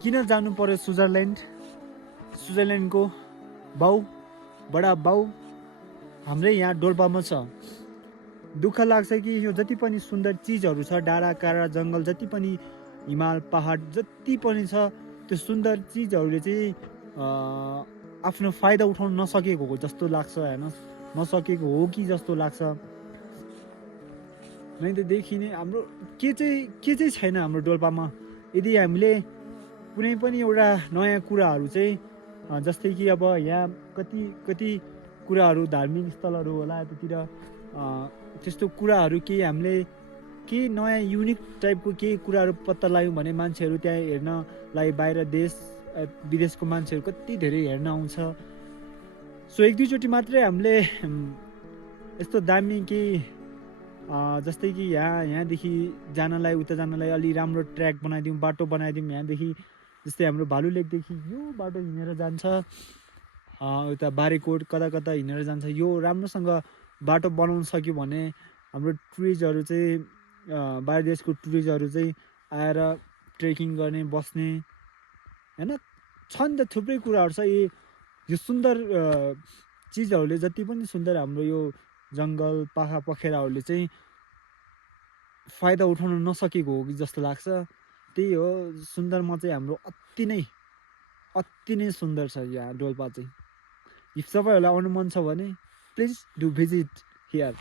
किन जानु पर्यो स्विजरल्यान्डको बडा बाउ हाम्रै यहाँ डोल्पामा छ। दुःख लाग्छ कि यो जति पनि सुन्दर चिजहरू छ, डाँडा काँडा जङ्गल जति पनि हिमाल पहाड जति पनि छ, त्यो सुन्दर चिजहरूले चाहिँ आफ्नो फाइदा उठाउन नसकेको हो जस्तो लाग्छ होइन, नसकेको हो कि जस्तो लाग्छ। नै त देखिने हाम्रो के चाहिँ छैन हाम्रो डोल्पामा। यदि हामीले कुनै पनि एउटा नयाँ कुराहरू चाहिँ जस्तै कि अब यहाँ कति कुराहरू धार्मिक स्थलहरू होला यतातिर, त्यस्तो कुराहरू केही हामीले केही नयाँ युनिक टाइपको केही कुराहरू पत्ता लगायौँ भने मान्छेहरू त्यहाँ हेर्नलाई बाहिर देश विदेशको मान्छेहरू कति धेरै हेर्न आउँछ। सो एक दुईचोटि मात्रै हामीले यस्तो दामी केही जस्तै कि यहाँदेखि जानलाई उता जानलाई अलि राम्रो ट्र्याक बनाइदिउँ, बाटो बनाइदिउँ। यहाँदेखि जस्तै हाम्रो भालु लेकदेखि यो बाटो हिँडेर जान्छ, उता बारीकोट कता हिँडेर जान्छ। यो राम्रोसँग बाटो बनाउन सक्यो भने हाम्रो टुरिस्टहरू चाहिँ बाहिर देशको टुरिस्टहरू चाहिँ आएर ट्रेकिङ गर्ने, बस्ने होइन। छन् त थुप्रै कुराहरू छ। यो सुन्दर चिजहरूले जति पनि सुन्दर हाम्रो यो जङ्गल पाखा पखेराहरूले चाहिँ फाइदा उठाउन नसकेको हो कि जस्तो लाग्छ। त्यही हो, सुन्दरमा चाहिँ हाम्रो अति नै सुन्दर छ यहाँ डोल्पा चाहिँ। इफ तपाईँहरूलाई आउनु मन छ भने प्लिज डु भिजिट हियर।